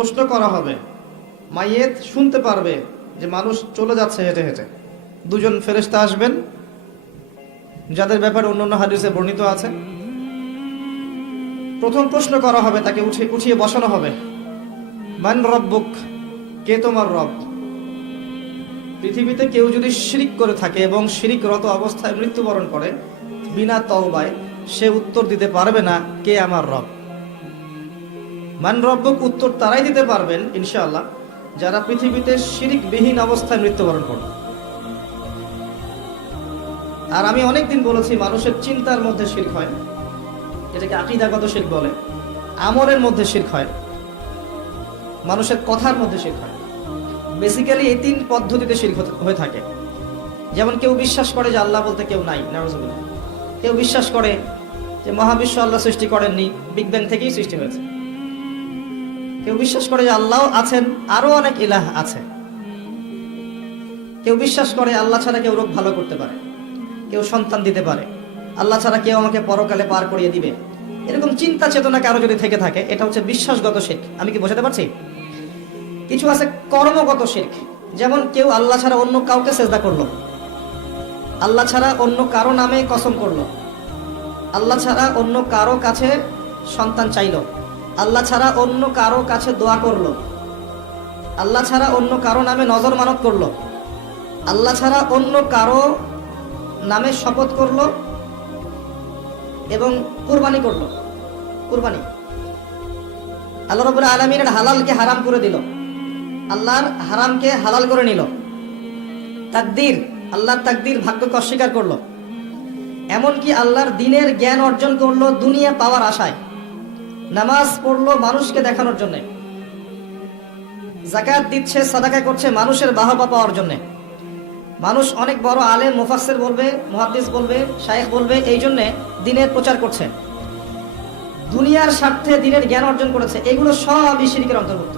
প্রশ্ন করা হবে, মাইয়েত শুনতে পারবে যে মানুষ চলে যাচ্ছে হেঁটে হেঁটে। দুজন ফেরেশতা আসবেন যাদের ব্যাপারে অন্যান্য হাদিসে বর্ণিত আছে। প্রথম প্রশ্ন করা হবে, তাকে উঠিয়ে বসানো হবে, মান রব্বুক, কে তোমার রব? পৃথিবীতে কেউ যদি শিরিক করে থাকে এবং শিরিকরত অবস্থায় মৃত্যুবরণ করে বিনা তওবায়, সে উত্তর দিতে পারবে না কে আমার রব। মান রব্বুক উত্তর তারাই দিতে পারবেন ইনশাআল্লাহ যারা পৃথিবীতে শিরিকবিহীন অবস্থায় মৃত্যুবরণ করবে। আর আমি অনেকদিন বলেছি, মানুষের চিন্তার মধ্যে শিরক হয়, যেটাকে আকীদাগত শিরক বলে। আমলের মধ্যে শিরক হয়, মানুষের কথার মধ্যে শিরক হয়। বেসিক্যালি এই তিন পদ্ধতিতে শিরক হয়ে থাকে। যেমন কেউ বিশ্বাস করে যে আল্লাহ বলতে কেউ নাই, নাউযুবিল্লাহ। কেউ বিশ্বাস করে যে মহাবিশ্ব আল্লাহ সৃষ্টি করেননি, বিগ ব্যাং থেকেই সৃষ্টি হয়েছে। কেউ বিশ্বাস করে যে আল্লাহ আছেন, আরো অনেক ইলাহ আছে। কেউ বিশ্বাস করে আল্লাহ ছাড়া কেউ রোগ ভালো করতে পারে, কেউ সন্তান দিতে পারে, আল্লাহ ছাড়া কেউ আমাকে পরকালে পার করিয়ে দিবে। এরকম চিন্তা চেতনা কারো যদি থেকে থাকে, এটা হচ্ছে বিশ্বাসগত শিরক। আমি কি বোঝাতে পারছি? কিছু আছে কর্মগত শিরক। যেমন কেউ আল্লাহ ছাড়া অন্য কাউকে সেজদা করলো, আল্লাহ ছাড়া অন্য কারো নামে কসম করলো, আল্লাহ ছাড়া অন্য কারো কাছে সন্তান চাইলো, আল্লাহ ছাড়া অন্য কারো কাছে দোয়া করলো, আল্লাহ ছাড়া অন্য কারো নামে নজর মানত করলো, আল্লাহ ছাড়া অন্য কারো নামে শপথ করলো এবং কুরবানি করলো। কুরবানি আল্লাহ রাব্বুল আলামিনের হালালকে হারাম করে দিল, আল্লাহর হারামকে হালাল করে নিল। তাকদীর, আল্লাহর তাকদীর, ভাগ্যকে অস্বীকার করলো। এমনকি আল্লাহর দ্বীনের জ্ঞান অর্জন করলো দুনিয়া পাওয়ার আশায়। নামাজ পড়লো মানুষকে দেখানোর জন্য, যাকাত দিচ্ছে, সাদাকা করছে মানুষের বাহবা পাওয়ার জন্য। মানুষ অনেক বড় আলেম, মুফাসসির বলবে, মুহাদ্দিস বলবে, শায়েখ বলবে, এই জন্য দ্বীনের প্রচার করছে, দুনিয়ার স্বার্থে দ্বীনের জ্ঞান অর্জন করেছে। এগুলো সবই শিরকের অন্তর্ভুক্ত,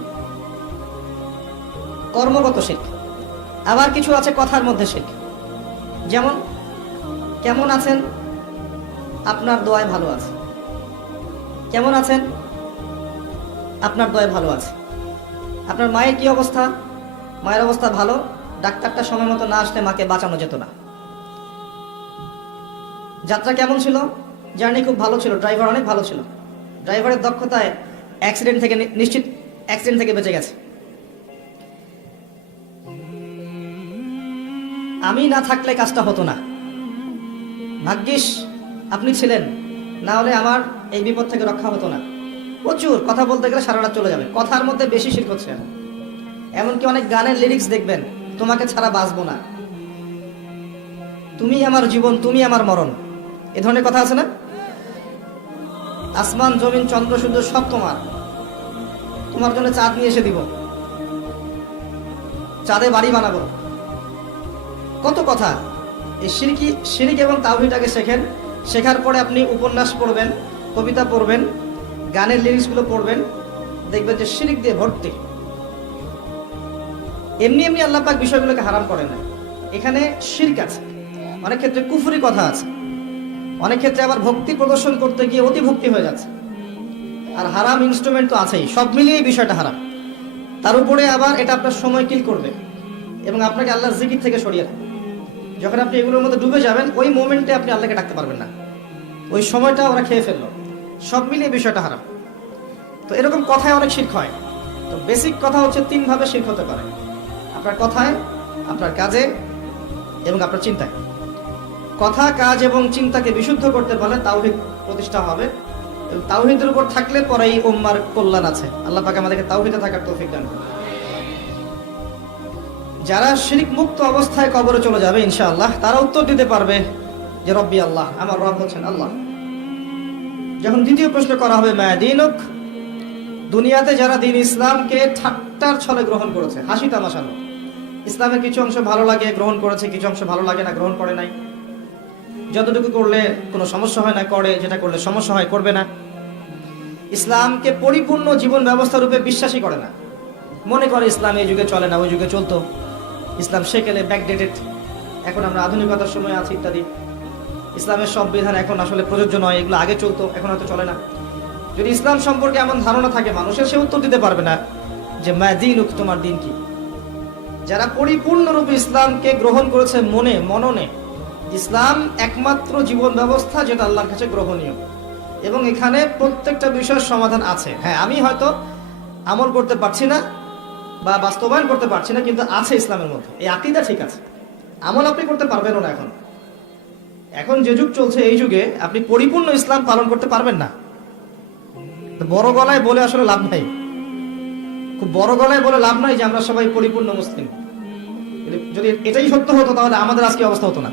কর্মগত শিরক। আবার কিছু আছে কথার মধ্যে শিরক। যেমন, কেমন আছেন? আপনার দোয়ায় ভালো আছে। কেমন আছেন? আপনার দোয়ায় ভালো আছে। আপনার মায়ের কি অবস্থা? মায়ের অবস্থা ভালো, ডাক্তারটা সময় মতো না আসলে মাকে বাঁচানো যেত না। যাত্রা কেমন ছিল? জার্নি খুব ভালো ছিল, ড্রাইভার অনেক ভালো ছিল, ড্রাইভারের দক্ষতায় অ্যাক্সিডেন্ট থেকে নিশ্চিত, অ্যাক্সিডেন্ট থেকে বেঁচে গেছে। আমি না থাকলে কাজটা হতো না, ভাগ্যিস আপনি ছিলেন, না হলে আমার এই বিপদ থেকে রক্ষা হতো না। প্রচুর কথা বলতে গেলে সারা রাত চলে যাবে। কথার মধ্যে বেশি শিরক হচ্ছে। এমনকি অনেক গানের লিরিক্স দেখবেন, তোমাকে ছাড়া বাঁচবো না, তুমি আমার জীবন, তুমি আমার মরণ, এ ধরনের কথা আছে না? আসমান জমিন চন্দ্র সূর্য সব তোমার, তোমার জন্য চাঁদ নিয়ে এসে দিব, চাঁদে বাড়ি বানাবো। কত কথা। এই শিরক এবং তাওহীদটাকে শেখেন। শেখার পরে আপনি উপন্যাস পড়বেন, কবিতা পড়বেন, গানের লিরিক্সগুলো পড়বেন, দেখবেন যে শিরক দিয়ে ভর্তি। এমনি এমনি আল্লাহ পাক বিষয়গুলোকে হারাম করেন না, এখানে শিরক আছে। অনেক ক্ষেত্রে কুফরি কথা আছে, অনেক ক্ষেত্রে আবার ভক্তি প্রদর্শন করতে গিয়ে অতি ভক্তি হয়ে যাচ্ছে। আর হারাম ইনস্ট্রুমেন্ট তো আছেই, সব মিলিয়ে বিষয়টা হারাম। তার উপরে আবার এটা আপনার সময় কিল করবে এবং আপনাকে আল্লাহর জিকির থেকে সরিয়ে দেবে। যখন আপনি এগুলোর মধ্যে ডুবে যাবেন, ওই মোমেন্টে আপনি আল্লাহকে ডাকতে পারবেন না, ওই সময়টা ওরা খেয়ে ফেললো। সব মিলিয়ে বিষয়টা হারাম। তো এরকম কথায় অনেক শিরক হয়। তো বেসিক কথা হচ্ছে, তিনভাবে শিরক হতে পারে: আপনার কথায়, আপনার কাজে এবং আপনার চিন্তায়। কথা, কাজ এবং চিন্তাকে বিশুদ্ধ করতে পারলে তাওহীদ প্রতিষ্ঠা হবে, এবং তাওহীদের উপর থাকলে পরেই উম্মার কল্যাণ আছে। আল্লাহ পাক আমাদেরকে তাওহীদে থাকার তৌফিক দান করুন। যারা শিরক মুক্ত অবস্থায় কবরে চলে যাবে ইনশাআল্লাহ, তারা উত্তর দিতে পারবে যে রব্বি আল্লাহ, আমার রব হচ্ছেন আল্লাহ। যখন দ্বিতীয় প্রশ্ন করা হবে, মা দীনুক, দুনিয়াতে যারা দ্বীন ইসলামকে ঠাট্টার ছলে গ্রহণ করেছে, হাসি তামাশানো, ইসলামের কিছু অংশ ভালো লাগে গ্রহণ করেছে, কিছু অংশ ভালো লাগে না গ্রহণ করে নাই, যতটুকু করলে কোনো সমস্যা হয় না করে, যেটা করলে সমস্যা হয় করবে না, ইসলামকে পরিপূর্ণ জীবন ব্যবস্থা রূপে বিশ্বাসই করে না, মনে করে ইসলাম এই যুগে চলে না, ওই যুগে চলতো, ইসলাম সেকেলে ব্যাকডেটেড, এখন আমরা আধুনিকতার সময় আছি ইত্যাদি, ইসলামের সব বিধান এখন আসলে প্রযোজ্য নয়, এগুলো আগে চলতো এখন হয়তো চলে না। যদি ইসলাম সম্পর্কে এমন ধারণা থাকে মানুষের, সে উত্তর দিতে পারবে না যে মা দীনুক, তোমার দিন কি। যারা পরিপূর্ণরূপে ইসলামকে গ্রহণ করেছে মননে, ইসলাম একমাত্র জীবন ব্যবস্থা যেটা আল্লাহর কাছে গ্রহণীয়, এবং এখানে প্রত্যেকটা বিষয়ের সমাধান আছে। হ্যাঁ, আমি হয়তো আমল করতে পারছি না বা বাস্তবায়ন করতে পারছি না, কিন্তু আছে ইসলামের মধ্যে, এই আকীদা ঠিক আছে। আমল আপনি করতে পারবেনও না। এখন যে যুগ চলছে, এই যুগে আপনি পরিপূর্ণ ইসলাম পালন করতে পারবেন না। বড় গলায় বলে আসলে লাভ নাই, খুব বড় গলায় বলে লাভ নাই যে আমরা সবাই পরিপূর্ণ মুসলিম। যদি এটাই সত্য হতো তাহলে আমাদের আজকে অবস্থা হতো না।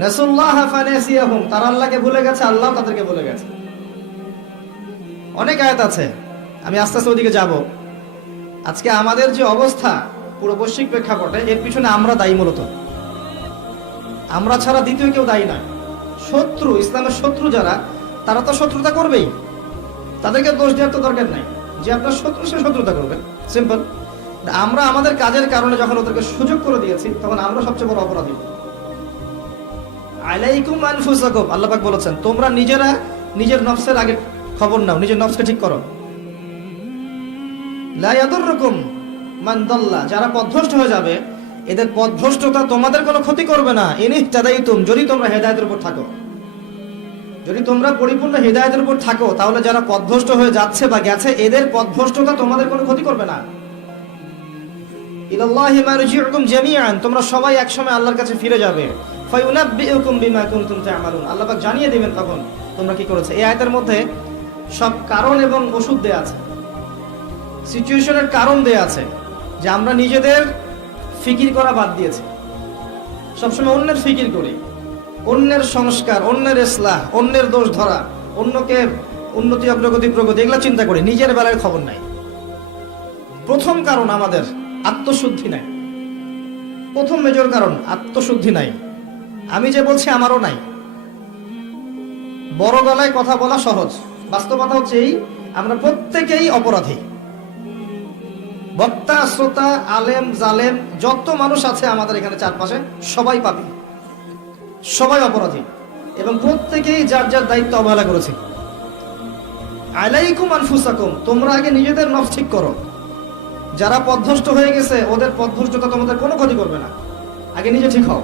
নাসুল্লাহ ফানাসিয়াহুম, তারা আল্লাহকে ভুলে গেছে, আল্লাহ তাদেরকে ভুলে গেছে। অনেক আয়াত আছে, আমি আস্তে আস্তে ওদিকে যাব। আজকে আমাদের যে অবস্থা পুরো বৈশ্বিক প্রেক্ষাপটে, এর পিছনে আমরা দায়ী। মূলত আমরা ছাড়া দ্বিতীয় কেউ দায়ী নয়। শত্রু, ইসলামের শত্রু যারা, তারা তো শত্রুতা করবেই, তাদেরকে দোষ দেওয়ার তো দরকার নাই। যে আপনার শত্রু, সে শত্রুতা করবে, সিম্পল। আমরা আমাদের কাজের কারণে যখন ওদেরকে সুযোগ করে দিয়েছি, তখন আমরা সবচেয়ে বড় অপরাধী। আলাইকুম আনফুসাকুম, আল্লাহ পাক বলেছেন, তোমরা নিজেরা নিজের নফসের আগে খবর নাও, নিজের নফসকে ঠিক করো। লা ইয়াদুররুকুম মান দাল্লা, যারা পথভ্রষ্ট হয়ে যাবে, এদের পথভ্রষ্টতা তোমাদের কোনো ক্ষতি করবে না। ইনিহতাদাইতুম, যদি তোমরা হেদায়েতের উপর থাকো। যদি তোমরা পরিপূর্ণ হেদায়েতের উপর থাকো, তাহলে যারা পথভ্রষ্ট হয়ে যাচ্ছে বা গেছে, এদের পথভ্রষ্টতা তোমাদের কোনো ক্ষতি করবে না। ইলাল্লাহি মারজিউকুম জামিআন, তোমরা সবাই একসময় আল্লাহর কাছে ফিরে যাবে। ফায়ুনাব্বিউকুম বিমা কুনতুম তা'মালুন, আল্লাহ পাক জানিয়ে দিবেন তখন তোমরা কি করেছো। এই আয়াতের মধ্যে সব কারণ এবং ওষুধ দেয়া আছে, সিচুয়েশনের কারণ দেয়া আছে, যে আমরা নিজেদের ফিকির করা বাদ দিয়েছি। সবসময় অন্যের ফিকির করি, অন্যের সংস্কার, অন্যের ইসলাহ, অন্যের দোষ ধরা, অন্যকে উন্নতি, অগ্রগতি, প্রগতি, এগুলা চিন্তা করি, নিজের বেলায় খবর নাই। প্রথম কারণ আমাদের আত্মশুদ্ধি নাই। প্রথম মেজর কারণ আত্মশুদ্ধি নাই। আমি যে বলছি আমারও নাই। বড় গলায় কথা বলা সহজ, বাস্তবতা হচ্ছে এই, আমরা প্রত্যেকেই অপরাধী। বক্তা, শ্রোতা, আলেম, জালেম, যত মানুষ আছে আমাদের এখানে চারপাশে, সবাই পাপী, সবাই অপরাধী, এবং প্রত্যেকেই যার যার দায়িত্ব অবহেলা করেছে। আলাইকুম আনফুসাকুম, তোমরা আগে নিজেদের নফস ঠিক করো। যারা পথভ্রষ্ট হয়ে গেছে, ওদের পথভ্রষ্টতা তোমাদের কোনো ক্ষতি করবে না। আগে নিজে ঠিক হও।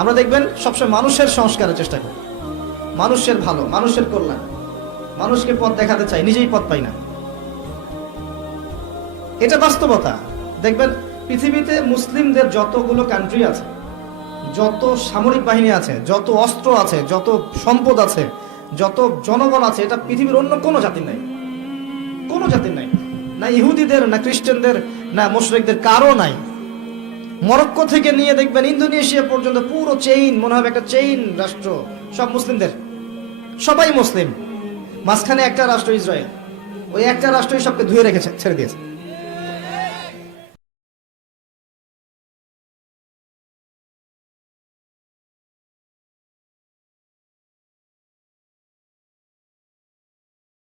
আমরা দেখবেন সবসময় মানুষের সংস্কারের চেষ্টা করি, মানুষের ভালো, মানুষের কল্যাণ, মানুষকে পথ দেখাতে চাই, নিজেই পথ পাই না। এটা বাস্তবতা। দেখবেন পৃথিবীতে মুসলিমদের যতগুলো কান্ট্রি আছে, যত সামরিক বাহিনী আছে, যত অস্ত্র আছে, যত সম্পদ আছে, যত জনবল আছে, এটা পৃথিবীর অন্য কোনো জাতির নাই, কোনো জাতির নাই। না ইহুদিদের, না খ্রিস্টানদের, না মুশরিকদের, কারো নাই। মরক্কো থেকে নিয়ে দেখবেন ইন্দোনেশিয়া পর্যন্ত পুরো চেইন, মনে হবে একটা চেইন রাষ্ট্র, সব মুসলিমদের, সবাই মুসলিম। মাঝখানে একটা রাষ্ট্র ইসরায়েল, ওই একটা রাষ্ট্রই সবকে ধুয়ে রেখেছে, ছেড়ে দিয়েছে।